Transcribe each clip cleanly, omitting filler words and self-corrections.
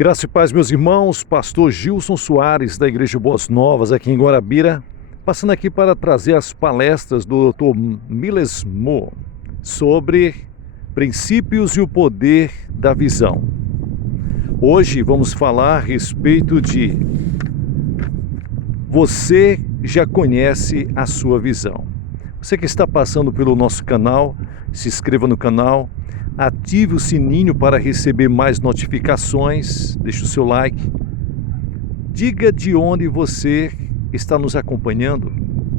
Graça e paz, meus irmãos. Pastor Gilson Soares, da Igreja Boas Novas, aqui em Guarabira, passando aqui para trazer as palestras do Dr. Miles Moore sobre princípios e o poder da visão. Hoje vamos falar a respeito de você já conhece a sua visão. Você que está passando pelo nosso canal, se inscreva no canal, ative o sininho para receber mais notificações, deixe o seu like, diga de onde você está nos acompanhando,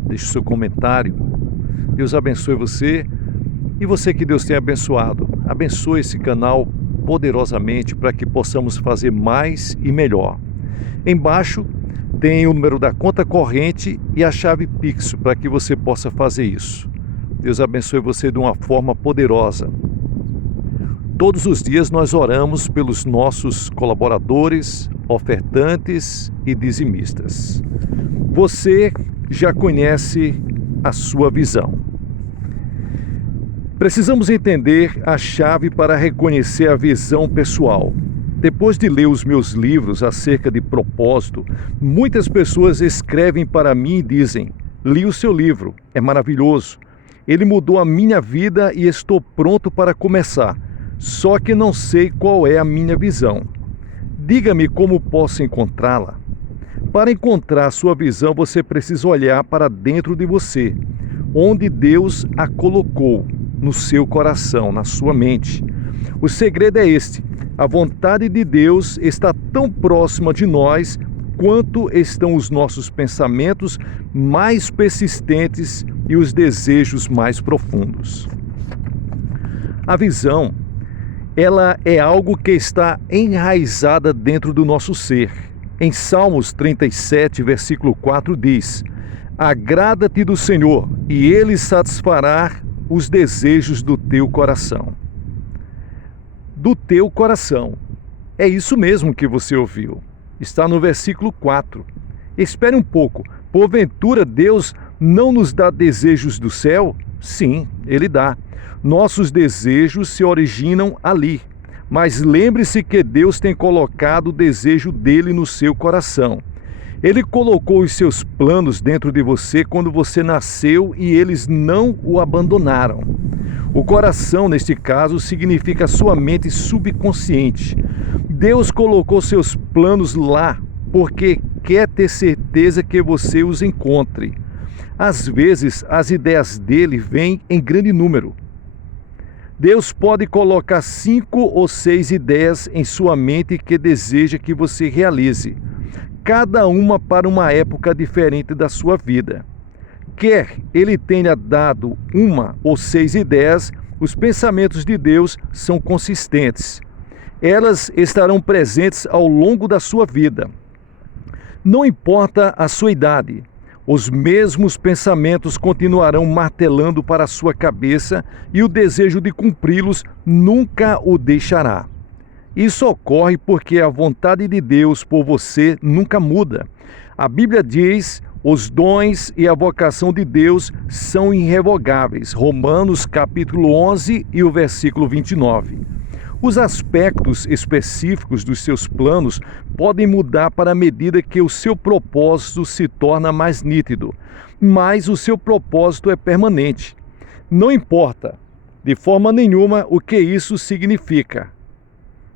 deixe o seu comentário. Deus abençoe você e você que Deus tenha abençoado. Abençoe esse canal poderosamente para que possamos fazer mais e melhor. Embaixo tem o número da conta corrente e a chave Pix para que você possa fazer isso. Deus abençoe você de uma forma poderosa. Todos os dias nós oramos pelos nossos colaboradores, ofertantes e dizimistas. Você já conhece a sua visão. Precisamos entender a chave para reconhecer a visão pessoal. Depois de ler os meus livros acerca de propósito, muitas pessoas escrevem para mim e dizem: li o seu livro, é maravilhoso. Ele mudou a minha vida e estou pronto para começar. Só que não sei qual é a minha visão. Diga-me como posso encontrá-la. Para encontrar a sua visão, você precisa olhar para dentro de você, onde Deus a colocou, no seu coração, na sua mente. O segredo é este: a vontade de Deus está tão próxima de nós quanto estão os nossos pensamentos mais persistentes e os desejos mais profundos. A visão, ela é algo que está enraizada dentro do nosso ser. Em Salmos 37, versículo 4 diz: agrada-te do Senhor, e Ele satisfará os desejos do teu coração. Do teu coração. É isso mesmo que você ouviu. Está no versículo 4. Espere um pouco. Porventura Deus não nos dá desejos do céu? Sim, Ele dá. Nossos desejos se originam ali. Mas lembre-se que Deus tem colocado o desejo dele no seu coração. Ele colocou os seus planos dentro de você quando você nasceu e eles não o abandonaram. O coração, neste caso, significa sua mente subconsciente. Deus colocou seus planos lá porque quer ter certeza que você os encontre. Às vezes, as ideias dele vêm em grande número. Deus pode colocar 5 ou 6 ideias em sua mente que deseja que você realize, cada uma para uma época diferente da sua vida. Quer Ele tenha dado 1 ou 6 ideias, os pensamentos de Deus são consistentes. Elas estarão presentes ao longo da sua vida. Não importa a sua idade, os mesmos pensamentos continuarão martelando para a sua cabeça e o desejo de cumpri-los nunca o deixará. Isso ocorre porque a vontade de Deus por você nunca muda. A Bíblia diz: os dons e a vocação de Deus são irrevogáveis. Romanos capítulo 11 e o versículo 29. Os aspectos específicos dos seus planos podem mudar para a medida que o seu propósito se torna mais nítido, mas o seu propósito é permanente. Não importa, de forma nenhuma, o que isso significa.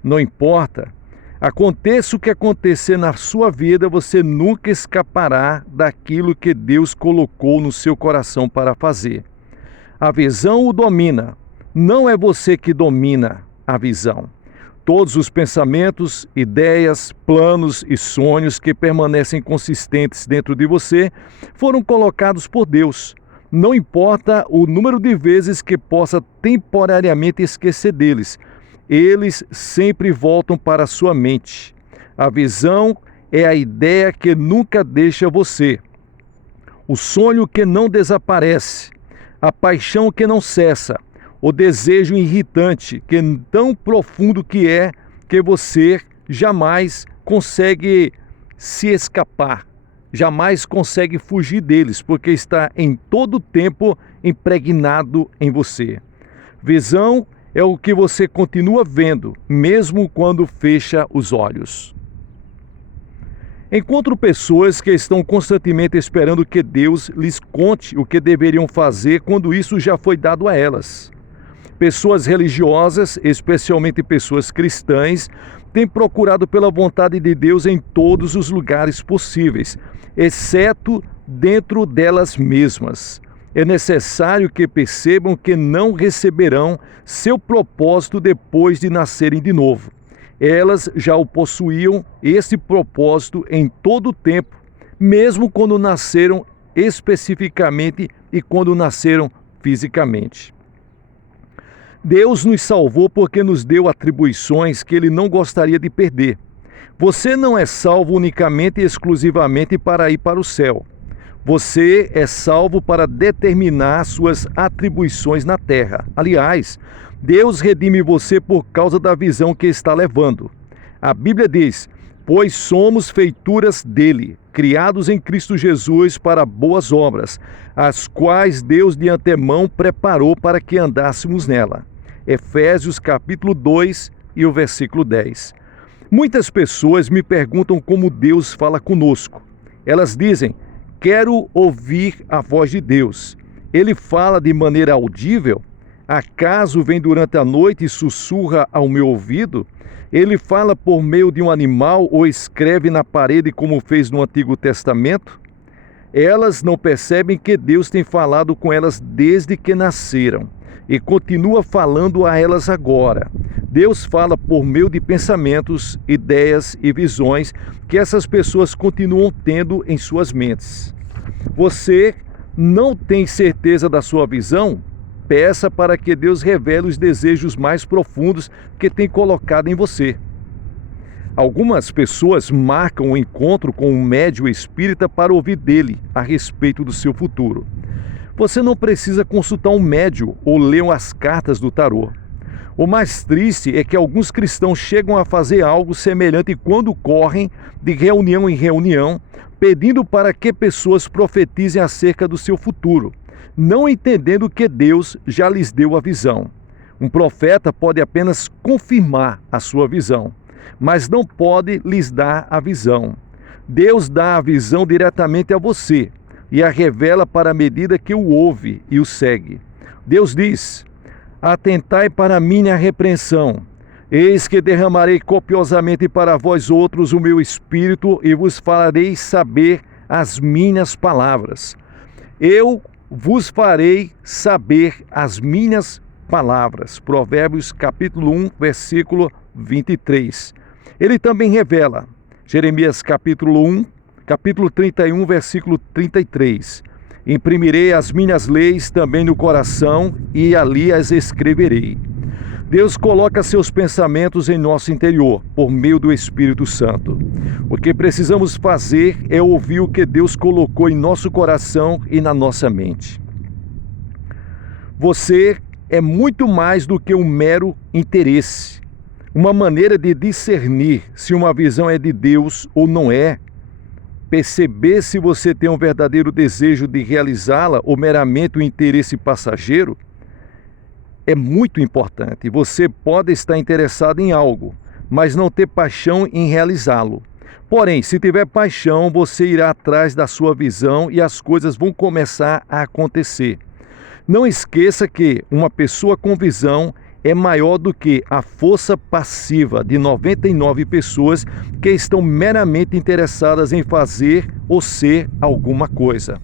Não importa. Aconteça o que acontecer na sua vida, você nunca escapará daquilo que Deus colocou no seu coração para fazer. A visão o domina. Não é você que domina a visão. Todos os pensamentos, ideias, planos e sonhos que permanecem consistentes dentro de você foram colocados por Deus. Não importa o número de vezes que possa temporariamente esquecer deles, eles sempre voltam para a sua mente. A visão é a ideia que nunca deixa você, o sonho que não desaparece, a paixão que não cessa, o desejo irritante, que é tão profundo que você jamais consegue se escapar, jamais consegue fugir deles, porque está em todo tempo impregnado em você. Visão é o que você continua vendo, mesmo quando fecha os olhos. Encontro pessoas que estão constantemente esperando que Deus lhes conte o que deveriam fazer quando isso já foi dado a elas. Pessoas religiosas, especialmente pessoas cristãs, têm procurado pela vontade de Deus em todos os lugares possíveis, exceto dentro delas mesmas. É necessário que percebam que não receberão seu propósito depois de nascerem de novo. Elas já o possuíam, esse propósito, em todo o tempo, mesmo quando nasceram especificamente e quando nasceram fisicamente. Deus nos salvou porque nos deu atribuições que Ele não gostaria de perder. Você não é salvo unicamente e exclusivamente para ir para o céu. Você é salvo para determinar suas atribuições na terra. Aliás, Deus redime você por causa da visão que está levando. A Bíblia diz: pois somos feituras dele, criados em Cristo Jesus para boas obras, as quais Deus de antemão preparou para que andássemos nela. Efésios capítulo 2 e o versículo 10. Muitas pessoas me perguntam como Deus fala conosco. Elas dizem: quero ouvir a voz de Deus. Ele fala de maneira audível? Acaso vem durante a noite e sussurra ao meu ouvido? Ele fala por meio de um animal ou escreve na parede como fez no Antigo Testamento? Elas não percebem que Deus tem falado com elas desde que nasceram e continua falando a elas agora. Deus fala por meio de pensamentos, ideias e visões que essas pessoas continuam tendo em suas mentes. Você não tem certeza da sua visão? Peça para que Deus revele os desejos mais profundos que tem colocado em você. Algumas pessoas marcam um encontro com um médium espírita para ouvir dele a respeito do seu futuro. Você não precisa consultar um médium ou ler as cartas do tarô. O mais triste é que alguns cristãos chegam a fazer algo semelhante quando correm de reunião em reunião, pedindo para que pessoas profetizem acerca do seu futuro, não entendendo que Deus já lhes deu a visão. Um profeta pode apenas confirmar a sua visão, mas não pode lhes dar a visão. Deus dá a visão diretamente a você e a revela para a medida que o ouve e o segue. Deus diz: atentai para a minha repreensão. Eis que derramarei copiosamente para vós outros o meu espírito e vos farei saber as minhas palavras. Eu vos farei saber as minhas palavras. Provérbios capítulo 1, versículo 23. Ele também revela, Jeremias capítulo 1, capítulo 31, versículo 33. Imprimirei as minhas leis também no coração e ali as escreverei. Deus coloca seus pensamentos em nosso interior, por meio do Espírito Santo. O que precisamos fazer é ouvir o que Deus colocou em nosso coração e na nossa mente. Você é muito mais do que um mero interesse. Uma maneira de discernir se uma visão é de Deus ou não é, perceber se você tem um verdadeiro desejo de realizá-la ou meramente um interesse passageiro, é muito importante. Você pode estar interessado em algo, mas não ter paixão em realizá-lo. Porém, se tiver paixão, você irá atrás da sua visão e as coisas vão começar a acontecer. Não esqueça que uma pessoa com visão é maior do que a força passiva de 99 pessoas que estão meramente interessadas em fazer ou ser alguma coisa.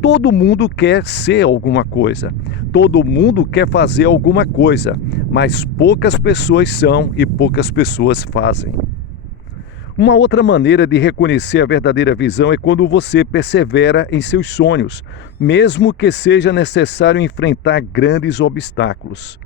Todo mundo quer ser alguma coisa, todo mundo quer fazer alguma coisa, mas poucas pessoas são e poucas pessoas fazem. Uma outra maneira de reconhecer a verdadeira visão é quando você persevera em seus sonhos, mesmo que seja necessário enfrentar grandes obstáculos.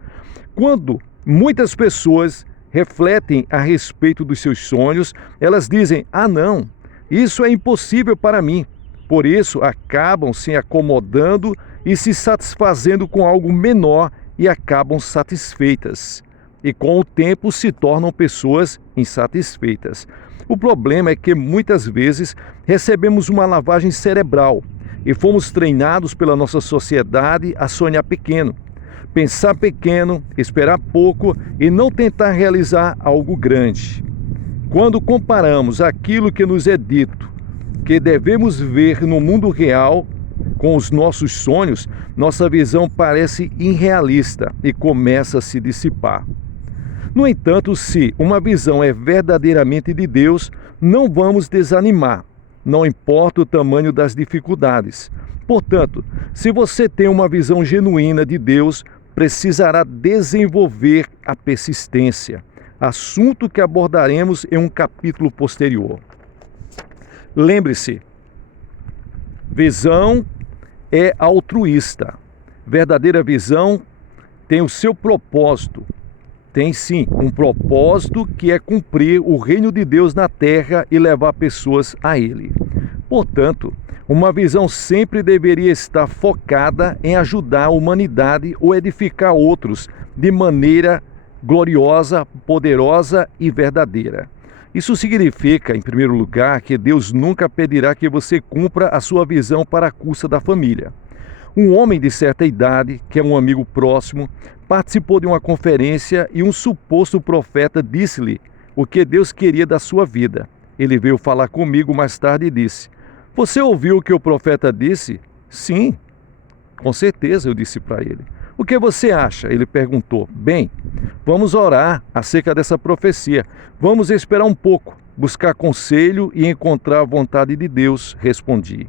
Quando muitas pessoas refletem a respeito dos seus sonhos, elas dizem: ah não, isso é impossível para mim. Por isso, acabam se acomodando e se satisfazendo com algo menor e acabam satisfeitas. E com o tempo se tornam pessoas insatisfeitas. O problema é que muitas vezes recebemos uma lavagem cerebral e fomos treinados pela nossa sociedade a sonhar pequeno. pensar pequeno, esperar pouco e não tentar realizar algo grande. Quando comparamos aquilo que nos é dito, que devemos ver no mundo real, com os nossos sonhos, nossa visão parece irrealista e começa a se dissipar. No entanto, se uma visão é verdadeiramente de Deus, não vamos desanimar, não importa o tamanho das dificuldades. Portanto, se você tem uma visão genuína de Deus, precisará desenvolver a persistência, assunto que abordaremos em um capítulo posterior. Lembre-se, visão é altruísta. Verdadeira visão tem o seu propósito. Tem sim um propósito que é cumprir o reino de Deus na terra e levar pessoas a ele. Portanto, uma visão sempre deveria estar focada em ajudar a humanidade ou edificar outros de maneira gloriosa, poderosa e verdadeira. Isso significa, em primeiro lugar, que Deus nunca pedirá que você cumpra a sua visão para a custa da família. Um homem de certa idade, que é um amigo próximo, participou de uma conferência e um suposto profeta disse-lhe o que Deus queria da sua vida. Ele veio falar comigo mais tarde e disse: "Você ouviu o que o profeta disse?" "Sim, com certeza", eu disse para ele. "O que você acha?" Ele perguntou. "Bem, vamos orar acerca dessa profecia. Vamos esperar um pouco, buscar conselho e encontrar a vontade de Deus", respondi.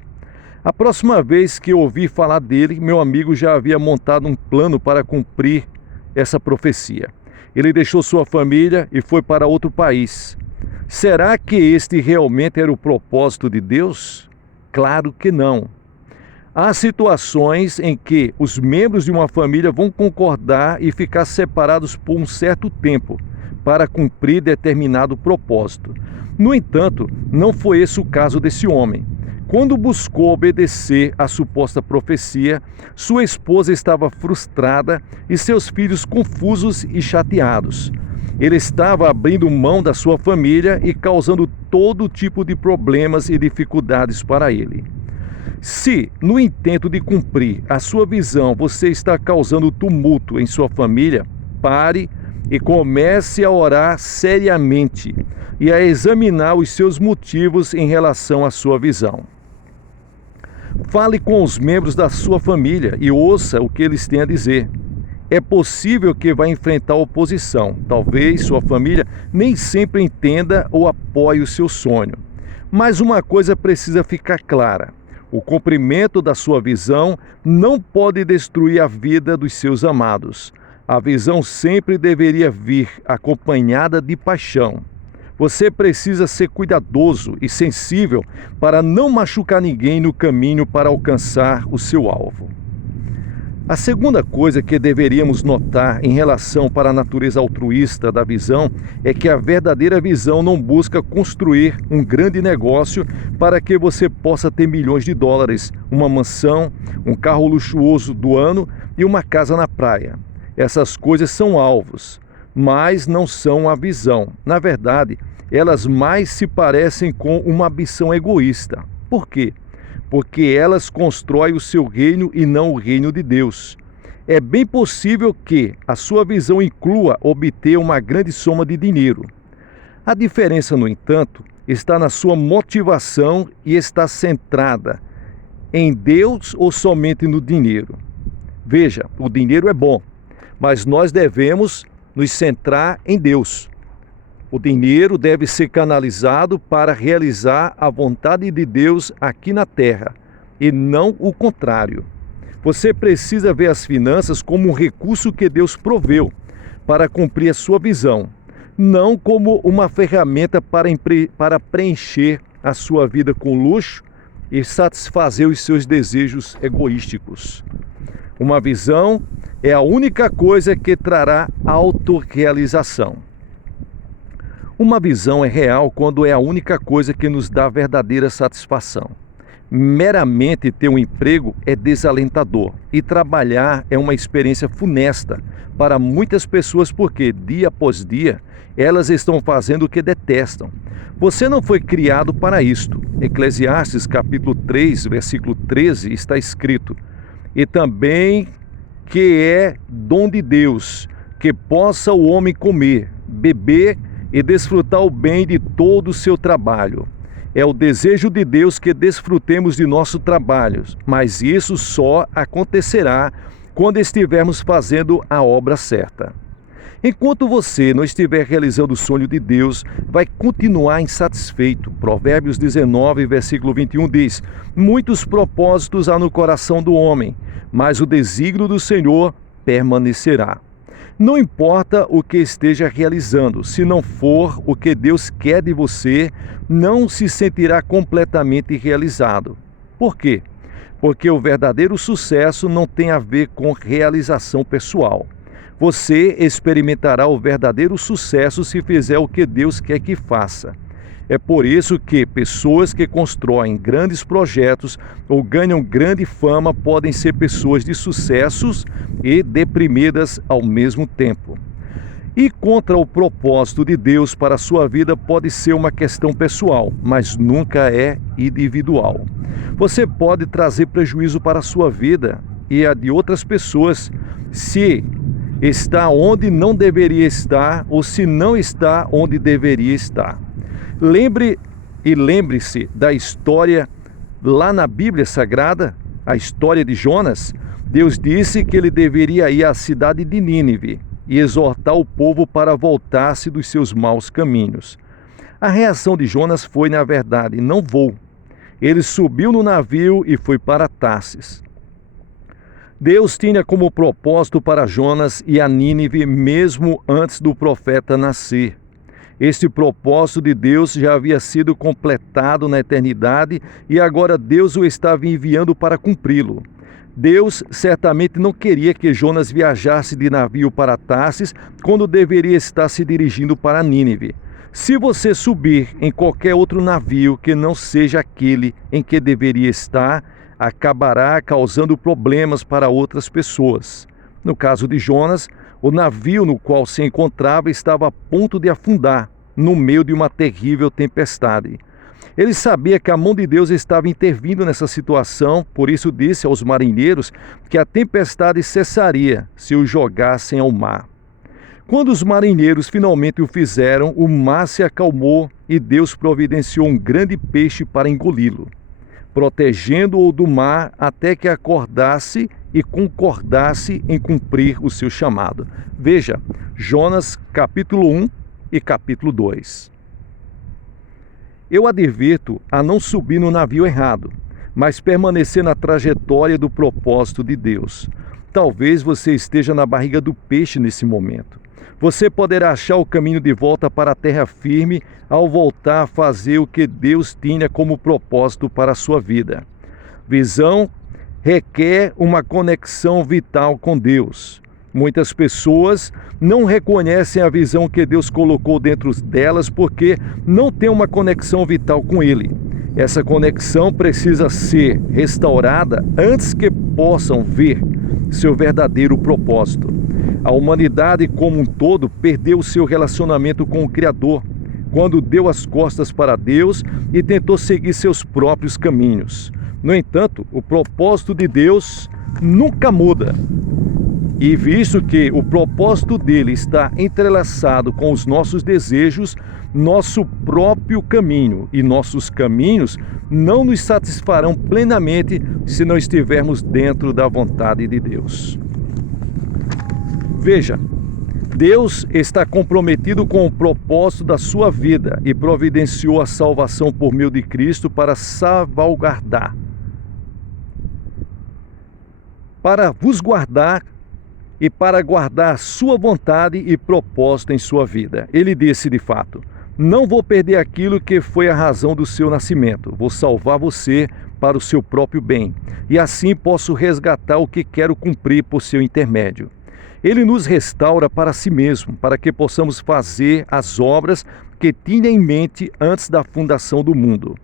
A próxima vez que eu ouvi falar dele, meu amigo já havia montado um plano para cumprir essa profecia. Ele deixou sua família e foi para outro país. Será que este realmente era o propósito de Deus? Claro que não. Há situações em que os membros de uma família vão concordar e ficar separados por um certo tempo para cumprir determinado propósito. No entanto, não foi esse o caso desse homem. Quando buscou obedecer à suposta profecia, sua esposa estava frustrada e seus filhos confusos e chateados. Ele estava abrindo mão da sua família e causando todo tipo de problemas e dificuldades para ele. Se, no intento de cumprir a sua visão, você está causando tumulto em sua família, pare e comece a orar seriamente e a examinar os seus motivos em relação à sua visão. Fale com os membros da sua família e ouça o que eles têm a dizer. É possível que vá enfrentar oposição. Talvez sua família nem sempre entenda ou apoie o seu sonho. Mas uma coisa precisa ficar clara: o cumprimento da sua visão não pode destruir a vida dos seus amados. A visão sempre deveria vir acompanhada de paixão. Você precisa ser cuidadoso e sensível para não machucar ninguém no caminho para alcançar o seu alvo. A segunda coisa que deveríamos notar em relação para a natureza altruísta da visão é que a verdadeira visão não busca construir um grande negócio para que você possa ter milhões de dólares, uma mansão, um carro luxuoso do ano e uma casa na praia. Essas coisas são alvos, mas não são a visão. Na verdade, elas mais se parecem com uma ambição egoísta. Por quê? Porque elas constroem o seu reino e não o reino de Deus. É bem possível que a sua visão inclua obter uma grande soma de dinheiro. A diferença, no entanto, está na sua motivação e está centrada em Deus ou somente no dinheiro. Veja, o dinheiro é bom, mas nós devemos nos centrar em Deus. O dinheiro deve ser canalizado para realizar a vontade de Deus aqui na terra, e não o contrário. Você precisa ver as finanças como um recurso que Deus proveu para cumprir a sua visão, não como uma ferramenta para preencher a sua vida com luxo e satisfazer os seus desejos egoísticos. Uma visão é a única coisa que trará autorrealização. Uma visão é real quando é a única coisa que nos dá verdadeira satisfação. Meramente ter um emprego é desalentador e trabalhar é uma experiência funesta para muitas pessoas porque, dia após dia, elas estão fazendo o que detestam. Você não foi criado para isto. Eclesiastes capítulo 3, versículo 13 está escrito: "E também que é dom de Deus, que possa o homem comer, beber e desfrutar o bem de todo o seu trabalho. É o desejo de Deus que desfrutemos de nosso trabalho, mas isso só acontecerá quando estivermos fazendo a obra certa. Enquanto você não estiver realizando o sonho de Deus, vai continuar insatisfeito. Provérbios 19, versículo 21 diz: muitos propósitos há no coração do homem, mas o desígnio do Senhor permanecerá. Não importa o que esteja realizando, se não for o que Deus quer de você, não se sentirá completamente realizado. Por quê? Porque o verdadeiro sucesso não tem a ver com realização pessoal. Você experimentará o verdadeiro sucesso se fizer o que Deus quer que faça. É por isso que pessoas que constroem grandes projetos ou ganham grande fama podem ser pessoas de sucessos e deprimidas ao mesmo tempo. Ir contra o propósito de Deus para a sua vida pode ser uma questão pessoal, mas nunca é individual. Você pode trazer prejuízo para a sua vida e a de outras pessoas se está onde não deveria estar ou se não está onde deveria estar. Lembre-se da história lá na Bíblia Sagrada, a história de Jonas. Deus disse que ele deveria ir à cidade de Nínive e exortar o povo para voltar-se dos seus maus caminhos. A reação de Jonas foi, na verdade, não vou. Ele subiu no navio e foi para Tarsis. Deus tinha como propósito para Jonas e a Nínive mesmo antes do profeta nascer. Este propósito de Deus já havia sido completado na eternidade e agora Deus o estava enviando para cumpri-lo. Deus certamente não queria que Jonas viajasse de navio para Tarsis quando deveria estar se dirigindo para Nínive. Se você subir em qualquer outro navio que não seja aquele em que deveria estar, acabará causando problemas para outras pessoas. No caso de Jonas, o navio no qual se encontrava estava a ponto de afundar, no meio de uma terrível tempestade. Ele sabia que a mão de Deus estava intervindo nessa situação, por isso disse aos marinheiros que a tempestade cessaria se o jogassem ao mar. Quando os marinheiros finalmente o fizeram, o mar se acalmou e Deus providenciou um grande peixe para engoli-lo, protegendo-o do mar até que acordasse e concordasse em cumprir o seu chamado. Veja, Jonas capítulo 1 e capítulo 2. Eu advirto a não subir no navio errado, mas permanecer na trajetória do propósito de Deus. Talvez você esteja na barriga do peixe nesse momento. Você poderá achar o caminho de volta para a terra firme ao voltar a fazer o que Deus tinha como propósito para a sua vida. Visão requer uma conexão vital com Deus. Muitas pessoas não reconhecem a visão que Deus colocou dentro delas porque não têm uma conexão vital com Ele. Essa conexão precisa ser restaurada antes que possam ver seu verdadeiro propósito. A humanidade como um todo perdeu seu relacionamento com o Criador quando deu as costas para Deus e tentou seguir seus próprios caminhos. No entanto, o propósito de Deus nunca muda. E visto que o propósito dele está entrelaçado com os nossos desejos, nosso próprio caminho e nossos caminhos não nos satisfarão plenamente se não estivermos dentro da vontade de Deus. Veja, Deus está comprometido com o propósito da sua vida e providenciou a salvação por meio de Cristo para salvaguardar, para vos guardar e para guardar sua vontade e propósito em sua vida. Ele disse de fato: não vou perder aquilo que foi a razão do seu nascimento, vou salvar você para o seu próprio bem, e assim posso resgatar o que quero cumprir por seu intermédio. Ele nos restaura para si mesmo, para que possamos fazer as obras que tinha em mente antes da fundação do mundo.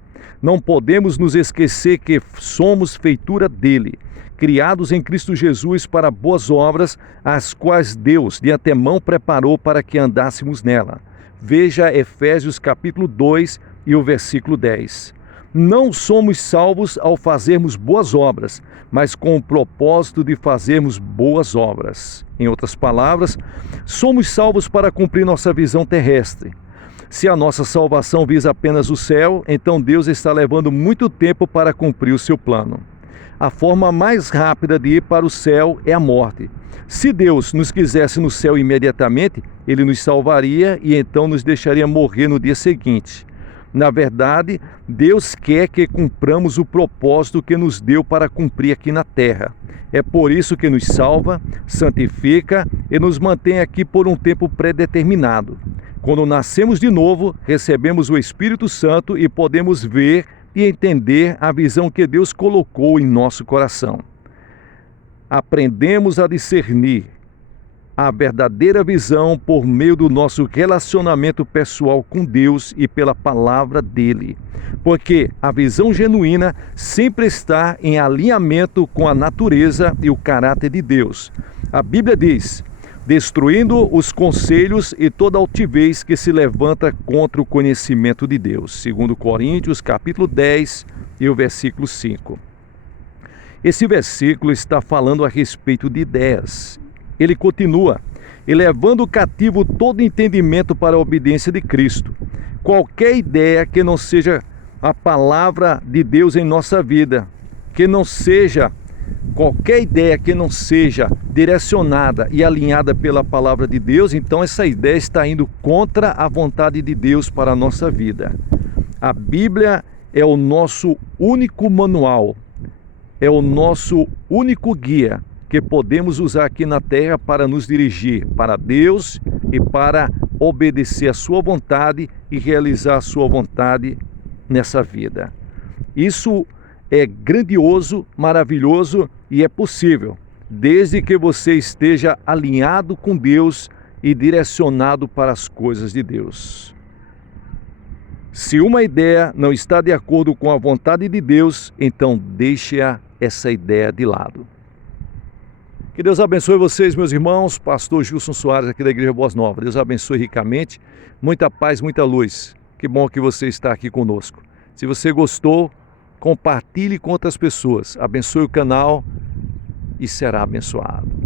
Não podemos nos esquecer que somos feitura dele, criados em Cristo Jesus para boas obras, as quais Deus de antemão preparou para que andássemos nela. Veja Efésios capítulo 2 e o versículo 10. Não somos salvos ao fazermos boas obras, mas com o propósito de fazermos boas obras. Em outras palavras, somos salvos para cumprir nossa visão terrestre. Se a nossa salvação visa apenas o céu, então Deus está levando muito tempo para cumprir o seu plano. A forma mais rápida de ir para o céu é a morte. Se Deus nos quisesse no céu imediatamente, Ele nos salvaria e então nos deixaria morrer no dia seguinte. Na verdade, Deus quer que cumpramos o propósito que nos deu para cumprir aqui na terra. É por isso que nos salva, santifica e nos mantém aqui por um tempo predeterminado. Quando nascemos de novo, recebemos o Espírito Santo e podemos ver e entender a visão que Deus colocou em nosso coração. Aprendemos a discernir a verdadeira visão por meio do nosso relacionamento pessoal com Deus e pela palavra dele. Porque a visão genuína sempre está em alinhamento com a natureza e o caráter de Deus. A Bíblia diz: destruindo os conselhos e toda altivez que se levanta contra o conhecimento de Deus. 2 Coríntios, capítulo 10 e o versículo 5. Esse versículo está falando a respeito de ideias. Ele continua: elevando cativo todo entendimento para a obediência de Cristo. Qualquer ideia que não seja a palavra de Deus em nossa vida, qualquer ideia que não seja direcionada e alinhada pela palavra de Deus, então essa ideia está indo contra a vontade de Deus para a nossa vida. A Bíblia é o nosso único manual, é o nosso único guia que podemos usar aqui na terra para nos dirigir para Deus e para obedecer a sua vontade e realizar a sua vontade nessa vida. Isso é grandioso, maravilhoso e é possível, desde que você esteja alinhado com Deus e direcionado para as coisas de Deus. Se uma ideia não está de acordo com a vontade de Deus, então deixe essa ideia de lado. Que Deus abençoe vocês, meus irmãos. Pastor Gilson Soares, aqui da Igreja Boas Novas. Deus abençoe ricamente. Muita paz, muita luz. Que bom que você está aqui conosco. Se você gostou, compartilhe com outras pessoas. Abençoe o canal e será abençoado.